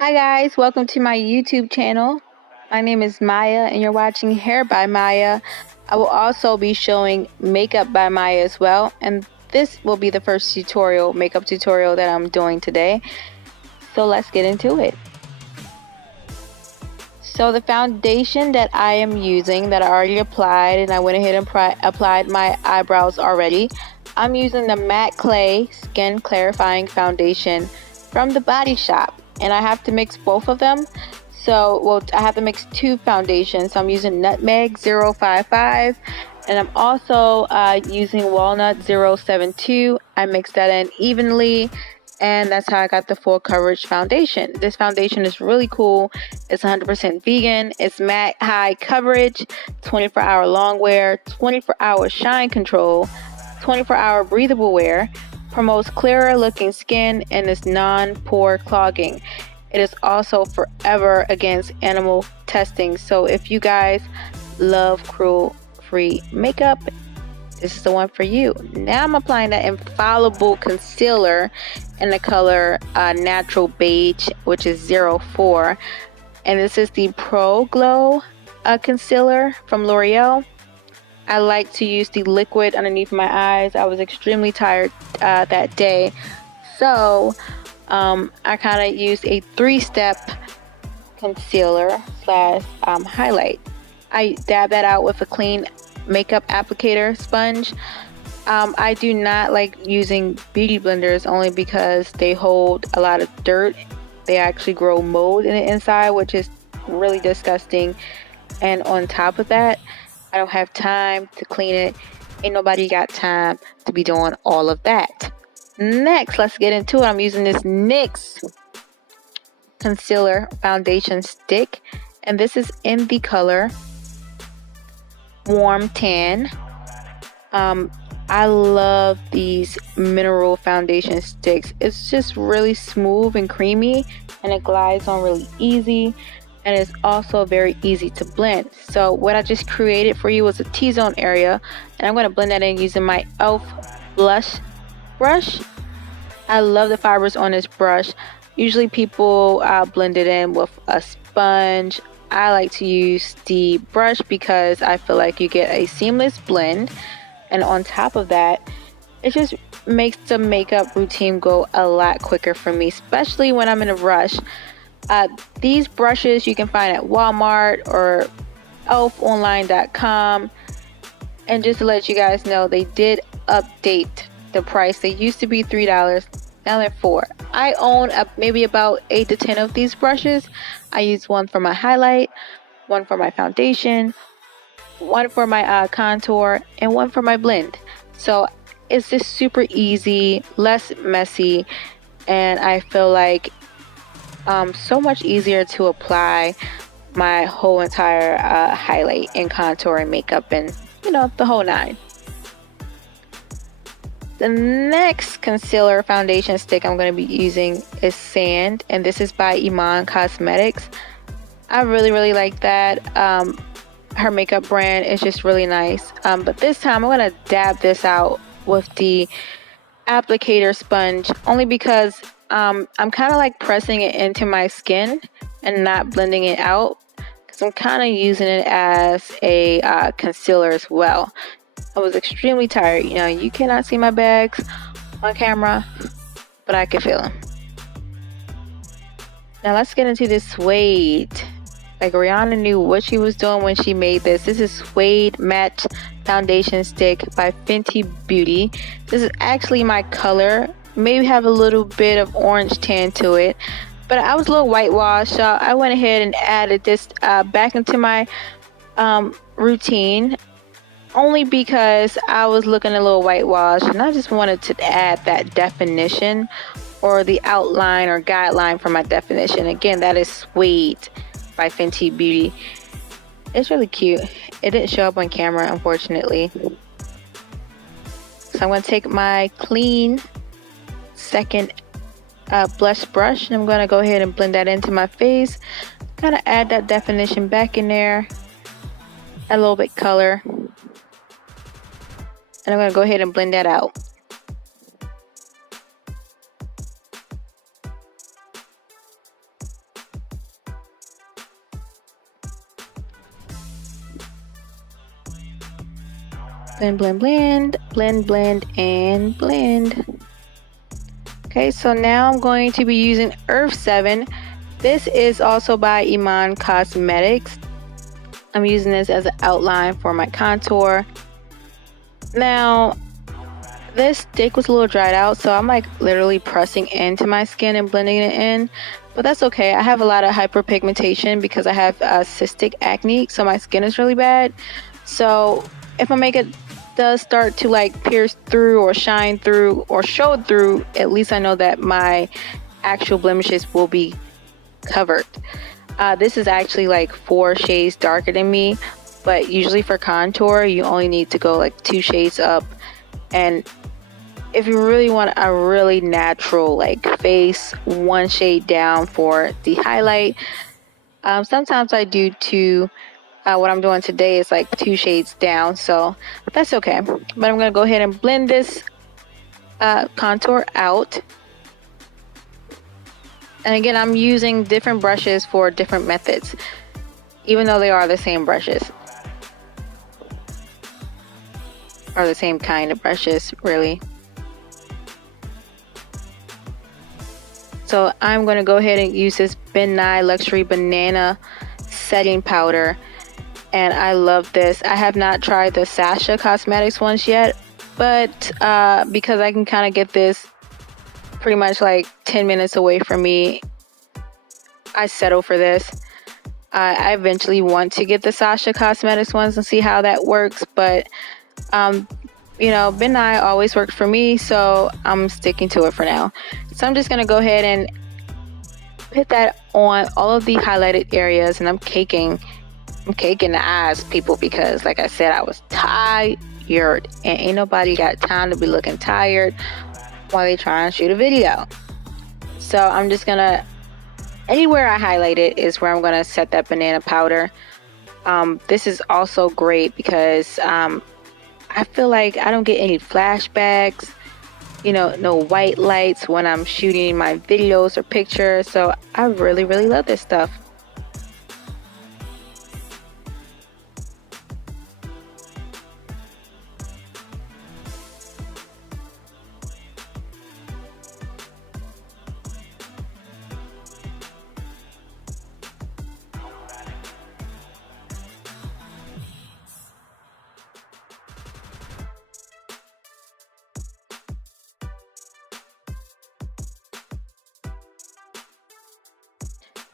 Hi guys, welcome to my YouTube channel. My name is Maya and you're watching Hair by Maya. I will also be showing Makeup by Maya as well, and this will be the first makeup tutorial that I'm doing today. So let's get into it. So the foundation that I am using, that I already applied, and I went ahead and applied my eyebrows already. I'm using the Matte Clay Skin Clarifying Foundation from the Body Shop, and I have to mix both of them. So, I have to mix two foundations. So I'm using Nutmeg 055, and I'm also using Walnut 072. I mixed that in evenly, and that's how I got the full coverage foundation. This foundation is really cool. It's 100% vegan. It's matte high coverage, 24-hour long wear, 24-hour shine control, 24-hour breathable wear, promotes clearer looking skin, and is non-pore clogging. It is also forever against animal testing. So if you guys love cruelty-free makeup, this is the one for you. Now I'm applying that infallible concealer in the color Natural Beige, which is 04. And this is the Pro Glow concealer from L'Oreal. I like to use the liquid underneath my eyes. I was extremely tired that day. So I kind of used a 3-step concealer slash highlight. I dab that out with a clean makeup applicator sponge. I do not like using beauty blenders only because they hold a lot of dirt. They actually grow mold in the inside, which is really disgusting. And on top of that, I don't have time to clean it. Ain't nobody got time to be doing all of that. Next, let's get into it. I'm using this NYX concealer foundation stick, and this is in the color Warm Tan. I love these mineral foundation sticks. It's just really smooth and creamy, and it glides on really easy, and it's also very easy to blend. So what I just created for you was a T-zone area, and I'm going to blend that in using my e.l.f. blush brush. I love the fibers on this brush. Usually people blend it in with a sponge. I like to use the brush because I feel like you get a seamless blend, and on top of that, it just makes the makeup routine go a lot quicker for me, especially when I'm in a rush. These brushes you can find at Walmart or elfonline.com, and just to let you guys know, they did update the price. They used to be $3, now they're $4. I own maybe about 8 to 10 of these brushes. I use one for my highlight, one for my foundation, one for my contour, and one for my blend. So it's just super easy, less messy, and I feel like so much easier to apply my whole entire highlight and contour and makeup, and the whole nine. The next concealer foundation stick I'm going to be using is Sand, and this is by Iman Cosmetics. I really like that. Her makeup brand is just really nice. But this time I'm going to dab this out with the applicator sponge, only because I'm kind of like pressing it into my skin and not blending it out, because I'm kind of using it as a concealer as well. I was extremely tired. You cannot see my bags on camera, but I can feel them. Now let's get into this suede. Like, Rihanna knew what she was doing when she made this. This is Suede Matte Foundation Stick by Fenty Beauty. This is actually my color. Maybe have a little bit of orange tan to it, but I was a little whitewashed, so I went ahead and added this back into my routine, only because I was looking a little whitewashed, and I just wanted to add that definition, or the outline or guideline for my definition. Again, that is Suede by Fenty Beauty. It's really cute. It didn't show up on camera, unfortunately. So I'm going to take my clean second blush brush, and I'm going to go ahead and blend that into my face. Kind of add that definition back in there, add a little bit color, and I'm going to go ahead and blend that out. Blend, blend, blend, blend, blend, and blend. Okay, so now I'm going to be using Earth 7. This is also by Iman Cosmetics. I'm using this as an outline for my contour. Now, this stick was a little dried out, so I'm like literally pressing into my skin and blending it in. But that's okay. I have a lot of hyperpigmentation because I have cystic acne, so my skin is really bad. So if my makeup does start to like pierce through or shine through or show through, at least I know that my actual blemishes will be covered. This is actually like 4 shades darker than me, but usually for contour you only need to go like 2 shades up. And if you really want a really natural like face, 1 shade down for the highlight. Sometimes I do 2. What I'm doing today is like 2 shades down, so that's okay. But I'm gonna go ahead and blend this contour out. And again, I'm using different brushes for different methods, even though they are the same brushes. Or the same kind of brushes, really. So I'm going to go ahead and use this Ben Nye Luxury Banana Setting Powder. And I love this. I have not tried the Sasha Cosmetics ones yet, but because I can kind of get this pretty much like 10 minutes away from me, I settle for this. I eventually want to get the Sasha Cosmetics ones and see how that works, but you know, Ben Nye always worked for me, so I'm sticking to it for now. So I'm just gonna go ahead and put that on all of the highlighted areas, and I'm caking the eyes, people, because like I said, I was tired, and ain't nobody got time to be looking tired while they try and shoot a video. So I'm just gonna, anywhere I highlight it is where I'm gonna set that banana powder. This is also great because I feel like I don't get any flashbacks, you know, no white lights when I'm shooting my videos or pictures. So I really, really love this stuff.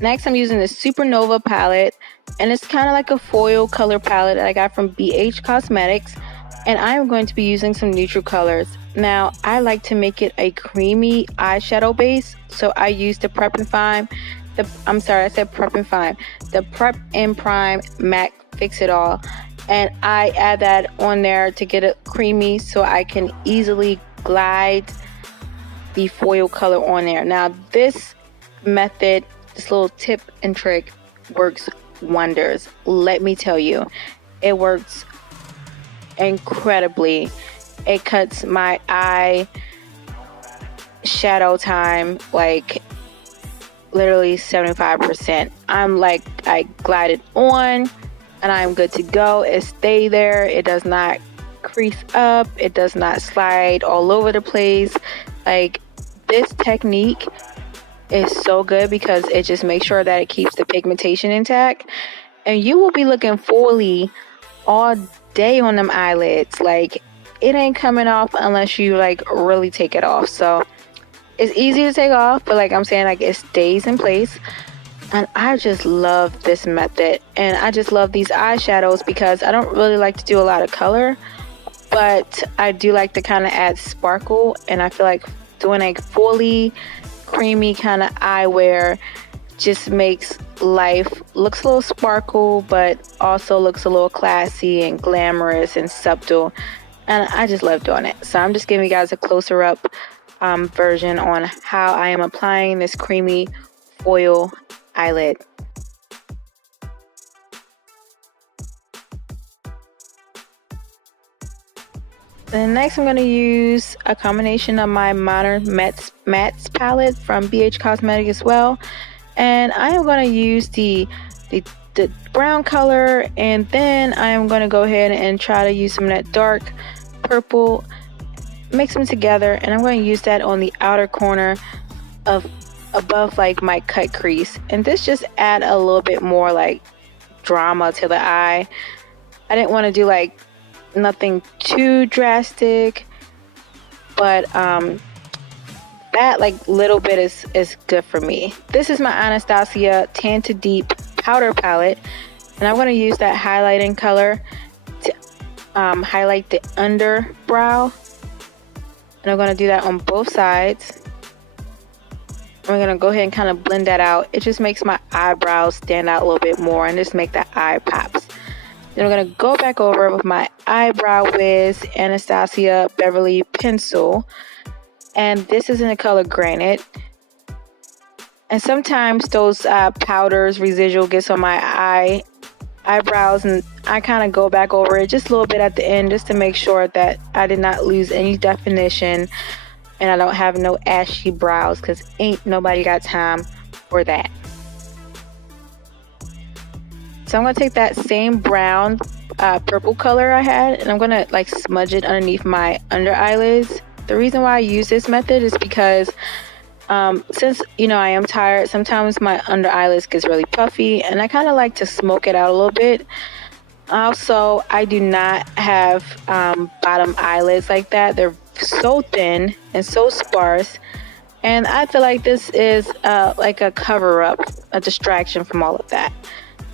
Next, I'm using the Supernova palette, and it's kind of like a foil color palette that I got from BH Cosmetics, and I am going to be using some neutral colors. Now, I like to make it a creamy eyeshadow base, so I use the Prep and Prime, the Prep and Prime MAC Fix It All, and I add that on there to get it creamy so I can easily glide the foil color on there. Now, this method, this little tip and trick works wonders. Let me tell you, it works incredibly. It cuts my eye shadow time like literally 75%. I'm like, I glide it on and I'm good to go. It stays there. It does not crease up. It does not slide all over the place. Like, this technique is so good because it just makes sure that it keeps the pigmentation intact, and you will be looking foily all day on them eyelids. Like, it ain't coming off unless you like really take it off. So it's easy to take off, but like I'm saying, like, it stays in place. And I just love this method, and I just love these eyeshadows because I don't really like to do a lot of color, but I do like to kind of add sparkle, and I feel like doing a fully creamy kind of eyewear just makes life looks a little sparkle, but also looks a little classy and glamorous and subtle, and I just love doing it. So I'm just giving you guys a closer up version on how I am applying this creamy foil eyelid. Then next I'm going to use a combination of my Modern Mattes palette from BH Cosmetics as well. And I am going to use the the brown color, and then I'm going to go ahead and try to use some of that dark purple, mix them together, and I'm going to use that on the outer corner of above like my cut crease, and this just add a little bit more like drama to the eye. I didn't want to do like nothing too drastic, but that like little bit is good for me. This is my Anastasia Tan to Deep powder palette, and I'm going to use that highlighting color to highlight the underbrow, and I'm going to do that on both sides. I'm going to go ahead and kind of blend that out. It just makes my eyebrows stand out a little bit more and just make that eye pops. Then I'm going to go back over with my Eyebrow Wiz Anastasia Beverly pencil, and this is in the color Granite. And sometimes those powders residual gets on my eyebrows, and I kind of go back over it just a little bit at the end just to make sure that I did not lose any definition and I don't have no ashy brows, because ain't nobody got time for that. So I'm going to take that same brown purple color I had, and I'm going to like smudge it underneath my under eyelids. The reason why I use this method is because since, you know, I am tired, sometimes my under eyelids gets really puffy, and I kind of like to smoke it out a little bit. Also, I do not have bottom eyelids like that. They're so thin and so sparse, and I feel like this is like a cover-up, a distraction from all of that.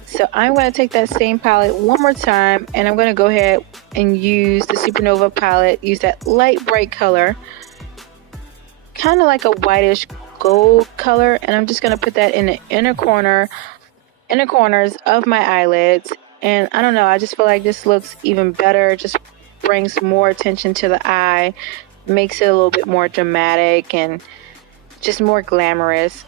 So I'm going to take that same palette one more time, and I'm going to go ahead and use the Supernova palette, use that light bright color, kind of like a whitish gold color, and I'm just going to put that in the inner corners of my eyelids. And I don't know, I just feel like this looks even better, just brings more attention to the eye, makes it a little bit more dramatic and just more glamorous.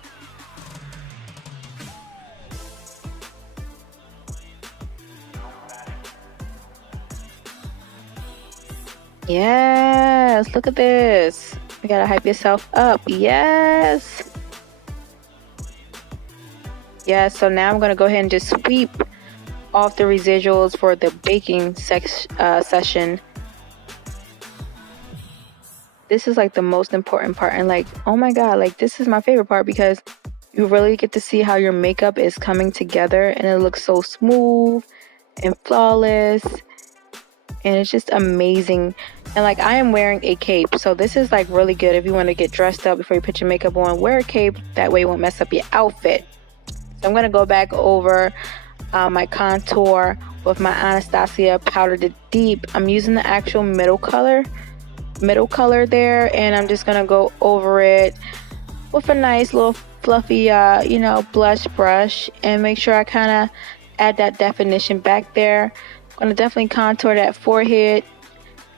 Yes, look at this. You gotta hype yourself up. Yes. Yes, so now I'm gonna go ahead and just sweep off the residuals for the baking session. This is like the most important part, and like, oh my god, like this is my favorite part, because you really get to see how your makeup is coming together, and it looks so smooth and flawless, and it's just amazing. And like, I am wearing a cape, so this is like really good if you want to get dressed up before you put your makeup on. Wear a cape, that way it won't mess up your outfit. So I'm gonna go back over my contour with my Anastasia Powder to Deep. I'm using the actual middle color there, and I'm just gonna go over it with a nice little fluffy you know, blush brush, and make sure I kind of add that definition back there. I'm gonna definitely contour that forehead,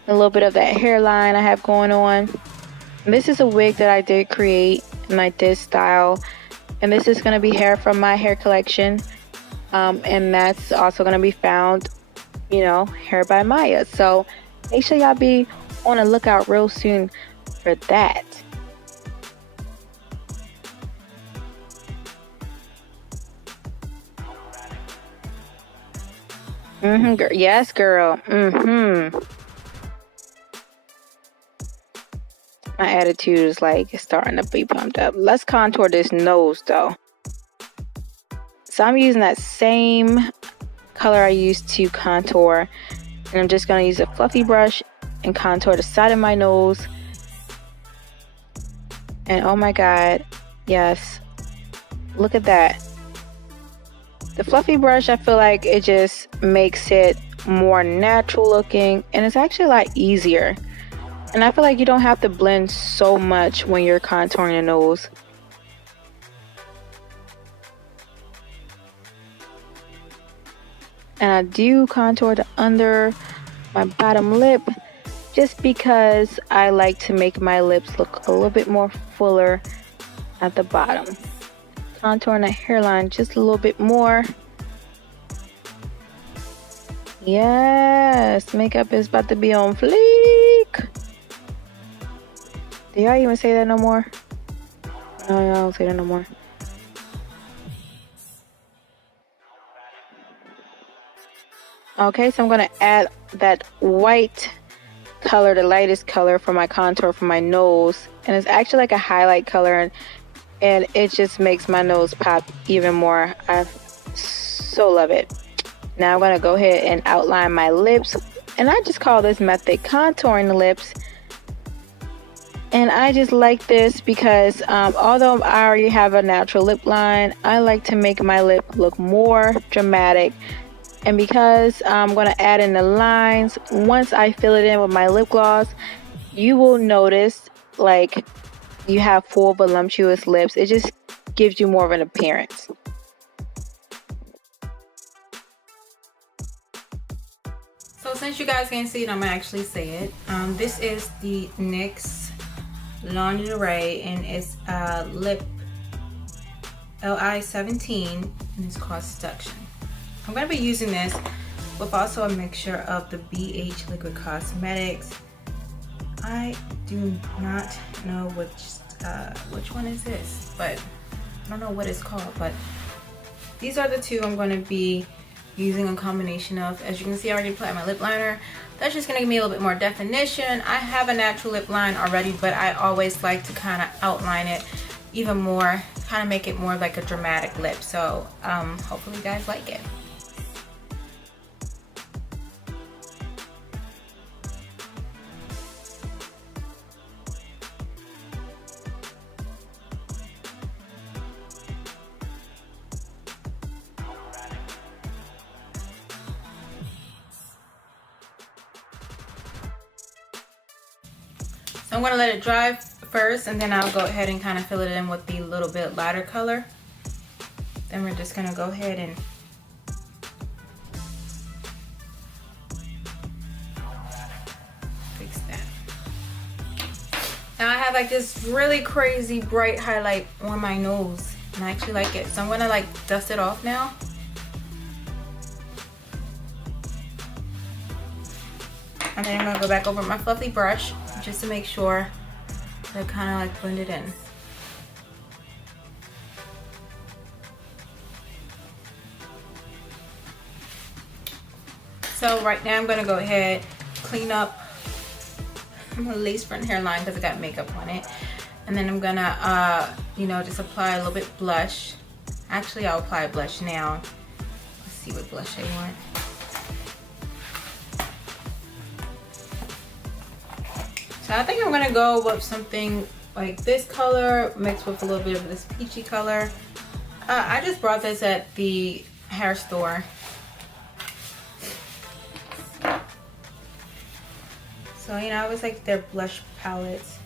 a little bit of that hairline I have going on. And this is a wig that I did create and I did style, and this is gonna be hair from my hair collection. And that's also going to be found, you know, HairByMyya. So make sure y'all be on the lookout real soon for that. Yes, girl. My attitude is like starting to be pumped up. Let's contour this nose though. So I'm using that same color I used to contour, and I'm just going to use a fluffy brush and contour the side of my nose. And oh my god, yes, look at that. The fluffy brush, I feel like it just makes it more natural looking, and it's actually a lot easier. And I feel like you don't have to blend so much when you're contouring your nose. And I do contour the under my bottom lip, just because I like to make my lips look a little bit more fuller at the bottom. Contouring the hairline just a little bit more. Yes, makeup is about to be on fleek. Do y'all even say that no more? No, y'all don't say that no more. Okay, so I'm going to add that white color, the lightest color for my contour for my nose. And it's actually like a highlight color, and it just makes my nose pop even more. I so love it. Now I'm going to go ahead and outline my lips. And I just call this method contouring the lips. And I just like this because although I already have a natural lip line, I like to make my lip look more dramatic. And because I'm going to add in the lines, once I fill it in with my lip gloss, you will notice like you have full voluptuous lips. It just gives you more of an appearance. So since you guys can't see it, I'm gonna actually say it. This is the NYX Lingerie, and it's lip LI17, and it's called Seduction. I'm gonna be using this with also a mixture of the BH Liquid Cosmetics. I do not know which one is this, but I don't know what it's called, but these are the two I'm going to be using a combination of. As you can see, I already applied my lip liner. That's just going to give me a little bit more definition. I have a natural lip line already, but I always like to kind of outline it even more, kind of make it more like a dramatic lip. So hopefully you guys like it. So I'm going to let it dry first, and then I'll go ahead and kind of fill it in with the little bit lighter color. Then we're just going to go ahead and fix that. Now I have like this really crazy bright highlight on my nose, and I actually like it. So I'm going to like dust it off now. And then I'm going to go back over my fluffy brush just to make sure that kind of like blend it in. So right now I'm going to go ahead, clean up my lace front hairline because I got makeup on it. And then I'm going to, you know, just apply a little bit blush. Actually, I'll apply blush now. Let's see what blush I want. So I think I'm gonna go with something like this color mixed with a little bit of this peachy color. I just brought this at the hair store. So, you know, I always like their blush palettes.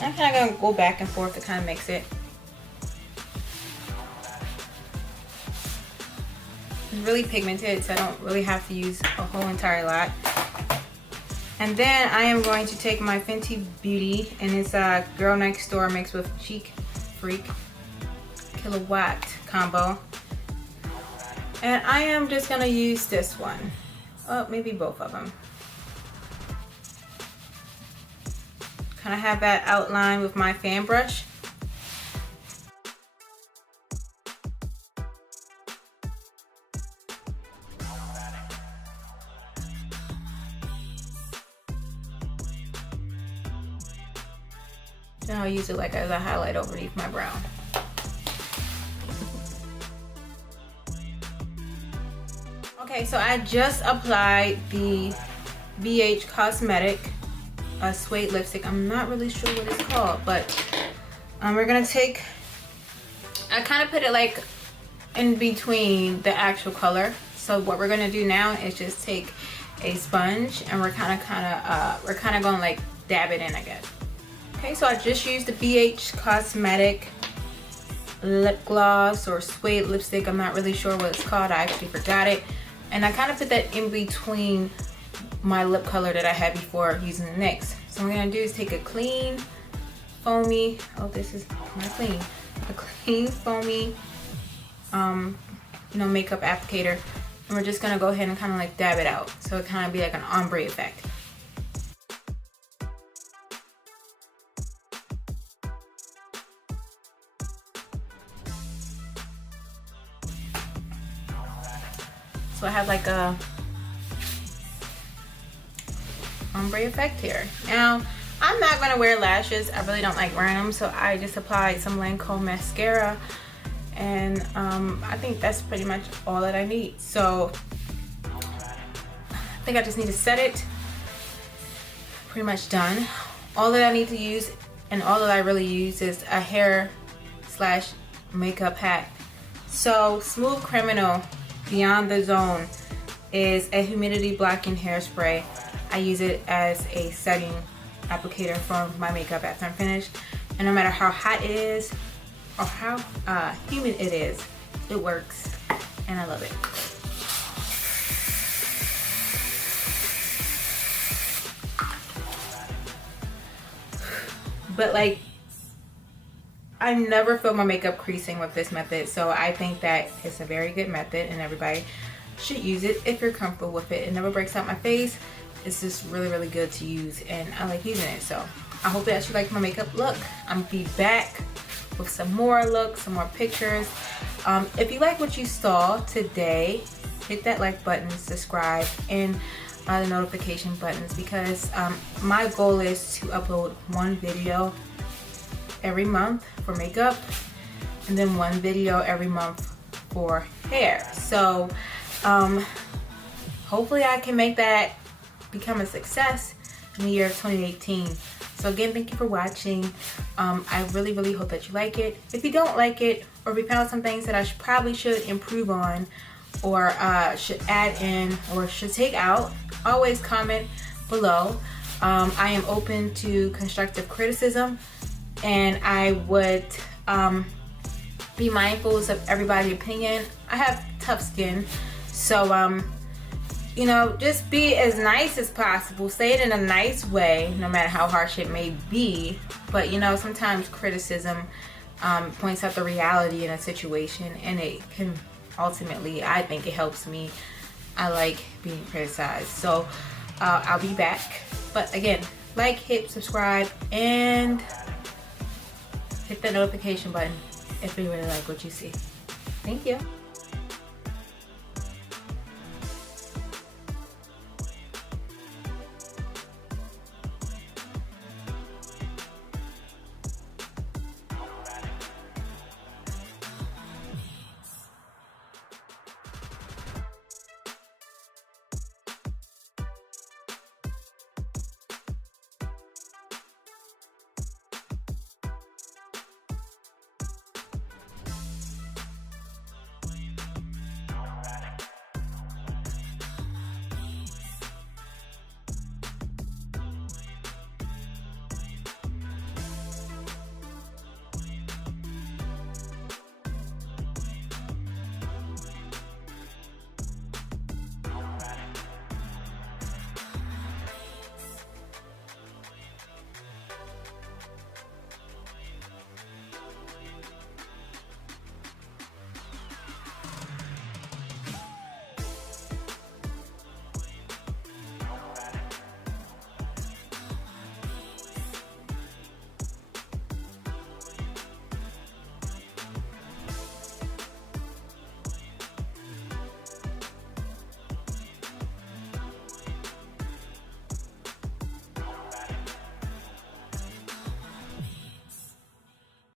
I'm kind of gonna go back and forth to kind of mix it. It's really pigmented, so I don't really have to use a whole entire lot. And then I am going to take my Fenty Beauty, and it's a Girl Next Door mixed with Cheek Freak Kilowatt combo. And I am just gonna use this one. Oh, maybe both of them. Kind of have that outline with my fan brush. Then I'll use it like as a highlight underneath my brow. Okay, so I just applied the BH Cosmetic suede lipstick. I'm not really sure what it's called, but we're gonna take, I kind of put it like in between the actual color. So what we're gonna do now is just take a sponge, and we're kind of gonna like dab it in, I guess. Okay, so I just used the BH Cosmetic lip gloss or suede lipstick. I'm not really sure what it's called. I actually forgot it. And I kind of put that in between my lip color that I had before using the NYX. So what I'm going to do is take a clean, foamy, oh, this is not clean, a clean, foamy, you know, makeup applicator. And we're just going to go ahead and kind of like dab it out. So it kind of be like an ombre effect. So I have like a ombre effect here. Now, I'm not gonna wear lashes. I really don't like wearing them, so I just applied some Lancome mascara, and I think that's pretty much all that I need. So I think I just need to set it. Pretty much done. All that I need to use, and all that I really use, is a hair slash makeup pack. So Smooth Criminal Beyond the Zone is a humidity blocking hairspray. I use it as a setting applicator for my makeup after I'm finished, and no matter how hot it is or how humid it is, it works, and I love it. But like, I never feel my makeup creasing with this method, so I think that it's a very good method and everybody should use it if you're comfortable with it. It never breaks out my face. It's just really, really good to use, and I like using it. So I hope that you like my makeup look. I'm gonna be back with some more looks, some more pictures. If you like what you saw today, hit that like button, subscribe, and the notification buttons, because my goal is to upload one video every month for makeup, and then one video every month for hair. So hopefully I can make that become a success in the year of 2018. So again, thank you for watching. I really, really hope that you like it. If you don't like it, or if you found some things that I probably should improve on, or should add in, or should take out, always comment below. I am open to constructive criticism, and I would be mindful of everybody's opinion. I have tough skin, so you know, just be as nice as possible. Say it in a nice way, no matter how harsh it may be. But you know, sometimes criticism points out the reality in a situation, and it can ultimately, I think it helps me. I like being criticized. So I'll be back. But again, like, hit subscribe, and hit the notification button if you really like what you see. Thank you.